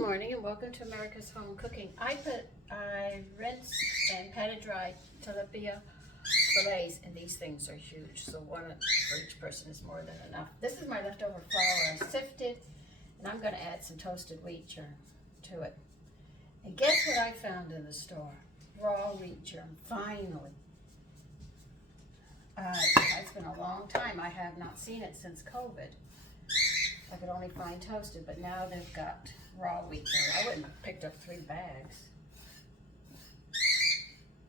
morning and welcome to America's Home Cooking. I rinsed and patted dry tilapia fillets, and these things are huge, so one for each person is more than enough. This is my leftover flour I sifted, and I'm going to add some toasted wheat germ to it. And guess what I found in the store? Raw wheat germ, finally. It's been a long time. I have not seen it since COVID. I could only find toasted, but now they've got raw wheat germ. I wouldn't have picked up 3 bags.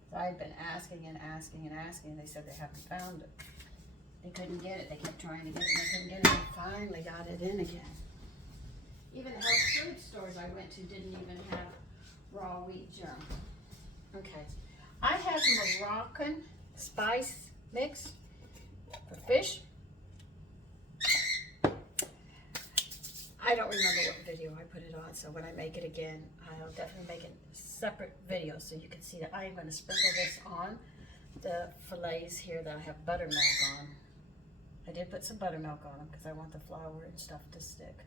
So I've been asking and asking and asking. They said they haven't found it. They couldn't get it. They kept trying to get it and they couldn't get it. They finally got it in again. Even the health food stores I went to didn't even have raw wheat germ. Okay. I have Moroccan spice mix for fish. I don't remember what video I put it on, so when I make it again, I'll definitely make a separate video so you can see that. I am going to sprinkle this on the fillets here that I have buttermilk on. I did put some buttermilk on them because I want the flour and stuff to stick.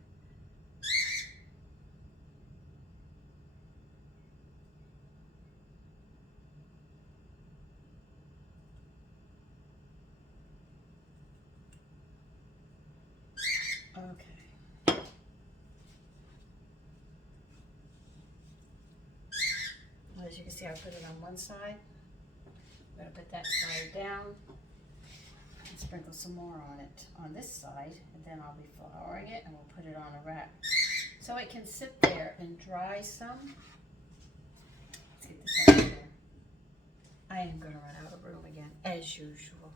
Okay. As you can see, I put it on one side. I'm going to put that side down and sprinkle some more on it on this side, and then I'll be flouring it and we'll put it on a rack so it can sit there and dry some. Let's get this out of here. I am going to run out of room again, as usual.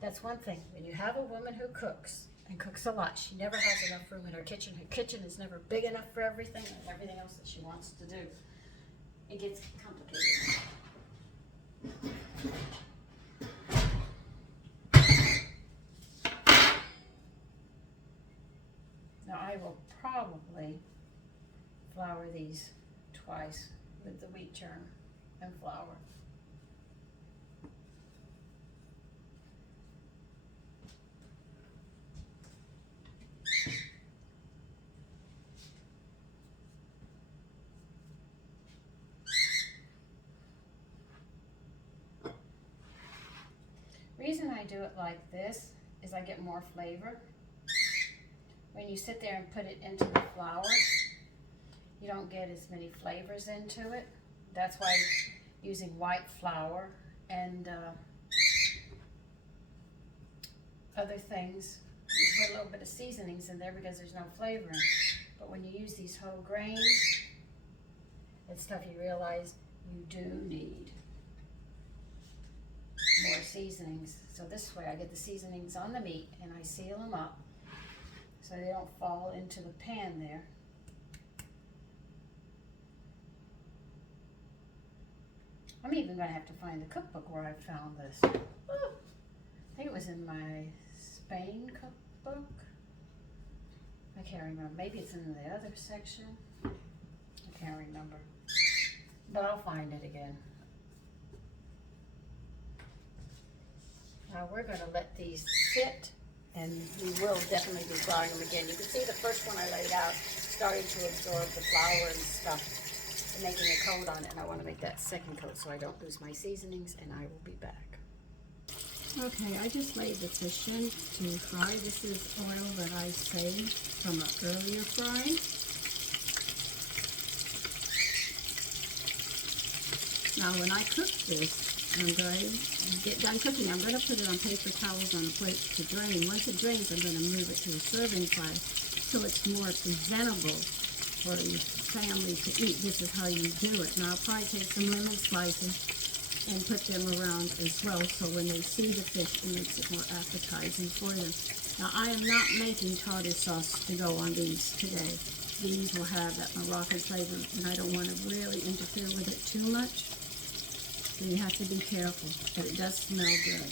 That's one thing. When you have a woman who cooks, and cooks a lot, she never has enough room in her kitchen. Her kitchen is never big enough for everything and everything else that she wants to do. It gets complicated. Now I will probably flour these twice with the wheat germ and flour. The reason I do it like this is I get more flavor. When you sit there and put it into the flour, you don't get as many flavors into it. That's why using white flour and other things, you put a little bit of seasonings in there because there's no flavor in it. But when you use these whole grains, it's stuff you realize you do need more seasonings. So this way I get the seasonings on the meat and I seal them up so they don't fall into the pan there. I'm even going to have to find the cookbook where I found this. Ooh, I think it was in my Spain cookbook. I can't remember. Maybe it's in the other section. I can't remember. But I'll find it again. Now we're going to let these sit, and we will definitely be flouring them again. You can see the first one I laid out started to absorb the flour and stuff and making a coat on it, and I want to make that second coat so I don't lose my seasonings, and I will be back. Okay, I just laid the fish in to fry. This is oil that I saved from an earlier fry. Now when I cook this, I'm going to get done cooking. I'm going to put it on paper towels on a plate to drain. Once it drains, I'm going to move it to a serving platter so it's more presentable for your family to eat. This is how you do it. Now I'll probably take some lemon slices and put them around as well so when they see the fish, it makes it more appetizing for them. Now I am not making tartar sauce to go on these today. These will have that Moroccan flavor, and I don't want to really interfere with it too much. So you have to be careful, but it does smell good.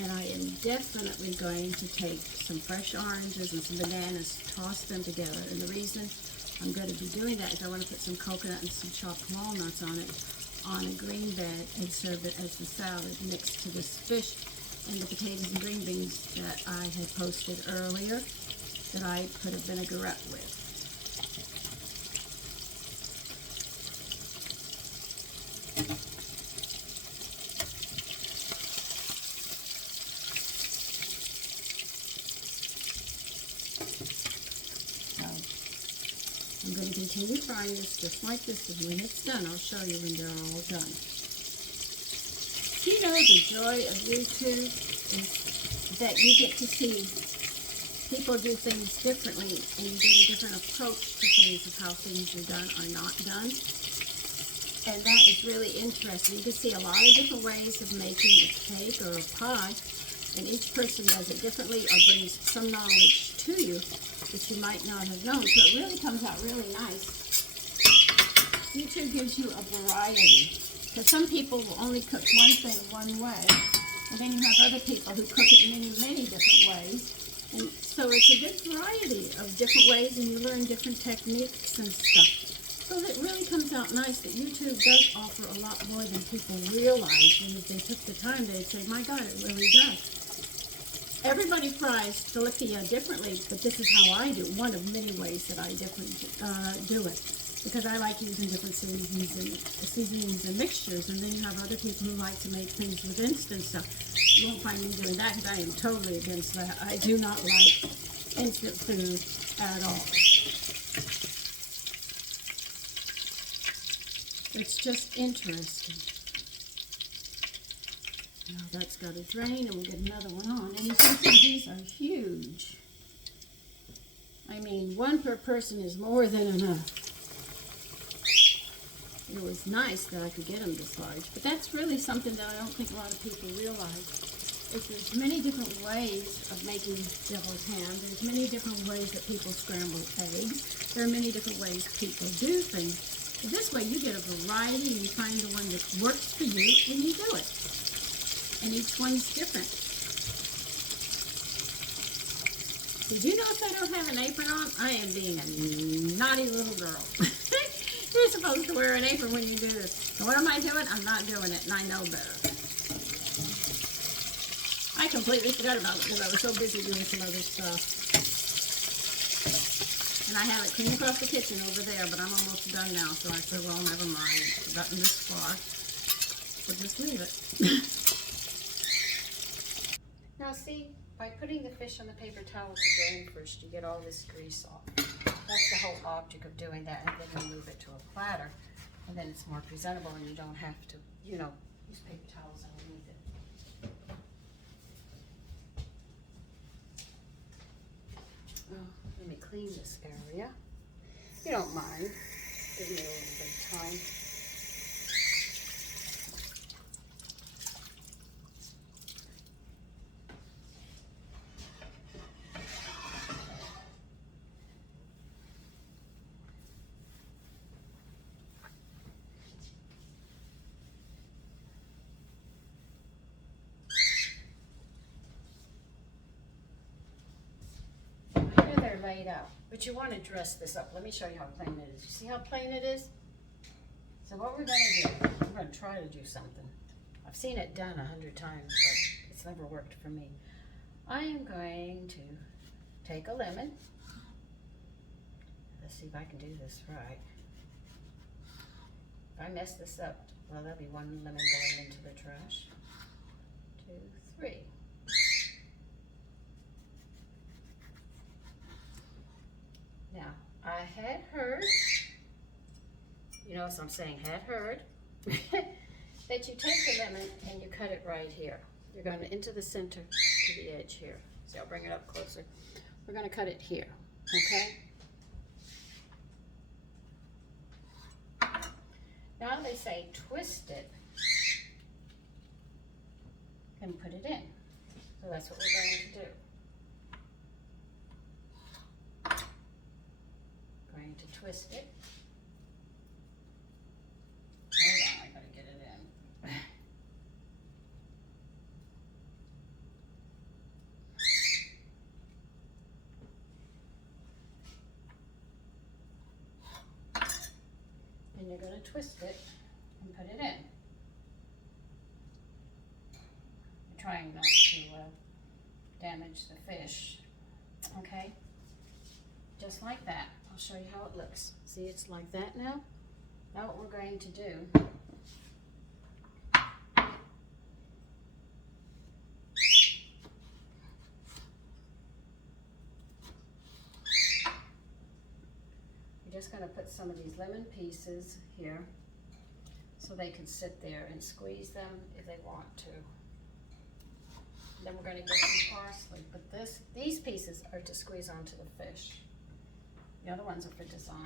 And I am definitely going to take some fresh oranges and some bananas, toss them together. And the reason I'm going to be doing that is I want to put some coconut and some chopped walnuts on it on a green bed and serve it as a salad next to this fish and the potatoes and green beans that I had posted earlier that I put a vinaigrette with. I'm going to continue frying this just like this, and when it's done, I'll show you when they're all done. You know, the joy of YouTube is that you get to see people do things differently, and you get a different approach to things of how things are done or not done. And that is really interesting. You can see a lot of different ways of making a cake or a pie, and each person does it differently or brings some knowledge to you that you might not have known. So it really comes out really nice. YouTube gives you a variety. Because some people will only cook one thing one way, and then you have other people who cook it many, many different ways. And so it's a good variety of different ways, and you learn different techniques and stuff. So it really comes out nice that YouTube does offer a lot more than people realize. And if they took the time, they'd say, my God, it really does. Everybody fries tilapia differently, but this is how I do. One of many ways that I do it. Because I like using different seasonings and mixtures. And then you have other people who like to make things with instant stuff. You won't find me doing that because I am totally against that. I do not like instant food at all. It's just interesting. Now that's got to drain, and we'll get another one on. And you see these are huge. I mean, one per person is more than enough. It was nice that I could get them this large, but that's really something that I don't think a lot of people realize. Is there's many different ways of making deviled ham. There's many different ways that people scramble eggs. There are many different ways people do things. But this way you get a variety and you find the one that works for you and you do it. And each one's different. Did you notice I don't have an apron on? I am being a naughty little girl. You're supposed to wear an apron when you do this. So what am I doing? I'm not doing it, and I know better. I completely forgot about it because I was so busy doing some other stuff. And I have it clean across the kitchen over there, but I'm almost done now. So I said, well, never mind. I've gotten this far. We'll just leave it. Now see, by putting the fish on the paper towel to drain first, you get all this grease off. That's the whole object of doing that, and then you move it to a platter, and then it's more presentable, and you don't have to, you know, use paper towels underneath it. Oh, let me clean this area. If you don't mind, give me a little bit of time. Laid out, but you want to dress this up. Let me show you how plain it is. You see how plain it is? So what we're going to do, I'm going to try to do something. I've seen it done 100 times, but it's never worked for me. I am going to take a lemon. Let's see if I can do this right. If I mess this up, well, there'll be one lemon going into the trash. 2, 3. Now, I had heard, you know, so I'm saying had heard, that you take the lemon and you cut it right here. You're going into the center to the edge here. See, I'll bring it up closer. We're going to cut it here, okay? Now they say twist it and put it in. So that's what we're going to do. Going to twist it. Hold on, I gotta get it in. And you're gonna twist it and put it in. You're trying not to damage the fish. Okay? Just like that. I'll show you how it looks. See, it's like that now. Now what we're going to do, we're just going to put some of these lemon pieces here so they can sit there and squeeze them if they want to. Then we're going to get some parsley, but these pieces are to squeeze onto the fish. The other ones are for design.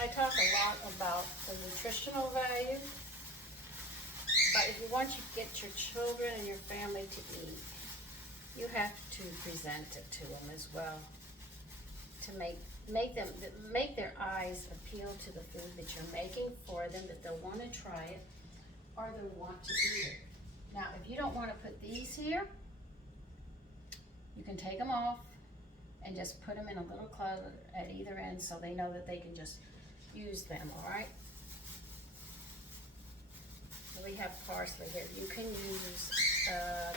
I talk a lot about the nutritional value, but if you want to get your children and your family to eat, you have to present it to them as well, to make their eyes appeal to the food that you're making for them, that they'll want to try it or they'll want to eat it. Now, if you don't want to put these here, you can take them off and just put them in a little clutter at either end so they know that they can just use them, all right? So we have parsley here. You can use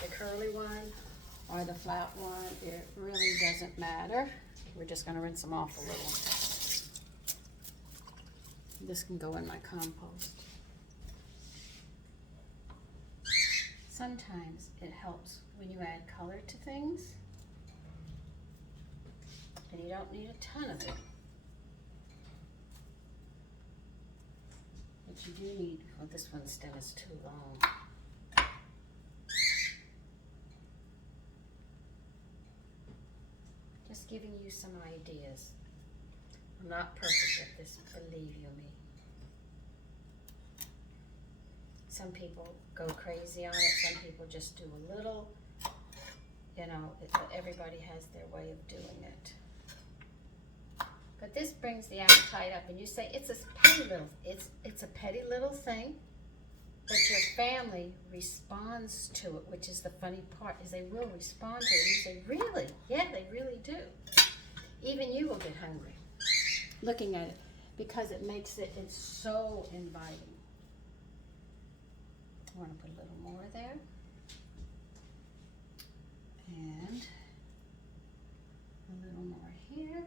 the curly one or the flat one. It really doesn't matter. We're just going to rinse them off a little. This can go in my compost. Sometimes it helps when you add color to things, and you don't need a ton of it. But you do need, well, this one stem is too long. Just giving you some ideas. I'm not perfect at this, believe you me. Some people go crazy on it, some people just do a little. You know, everybody has their way of doing it. But this brings the appetite up, and you say it's a petty little thing, but your family responds to it, which is the funny part, is they will respond to it. You say, really? Yeah, they really do. Even you will get hungry looking at it, because it makes it's so inviting. I want to put a little more there. And a little more here.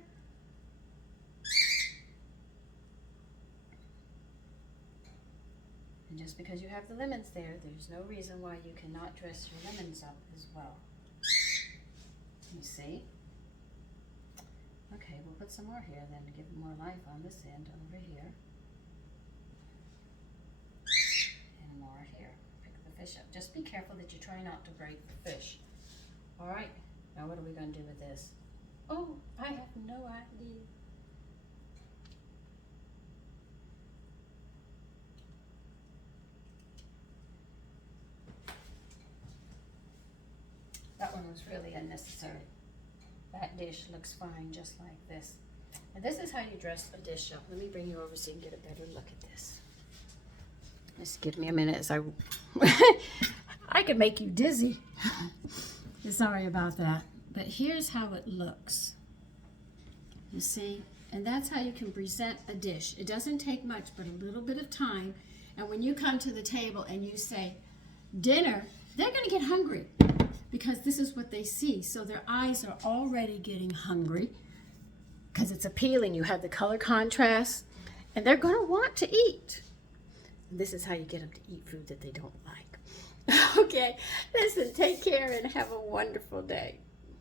And just because you have the lemons there, there's no reason why you cannot dress your lemons up as well. You see? Okay, we'll put some more here then to give it more life on this end over here. And more here. Pick the fish up. Just be careful that you try not to break the fish. Alright, now what are we going to do with this? Oh, I have no idea. That one was really unnecessary. That dish looks fine just like this. And this is how you dress a dish up. Let me bring you over so you can get a better look at this. Just give me a minute as I could make you dizzy. Sorry about that. But here's how it looks. You see? And that's how you can present a dish. It doesn't take much but a little bit of time. And when you come to the table and you say, dinner, they're going to get hungry, because this is what they see. So their eyes are already getting hungry because it's appealing. You have the color contrast, and they're going to want to eat. And this is how you get them to eat food that they don't like. Okay, listen, take care and have a wonderful day.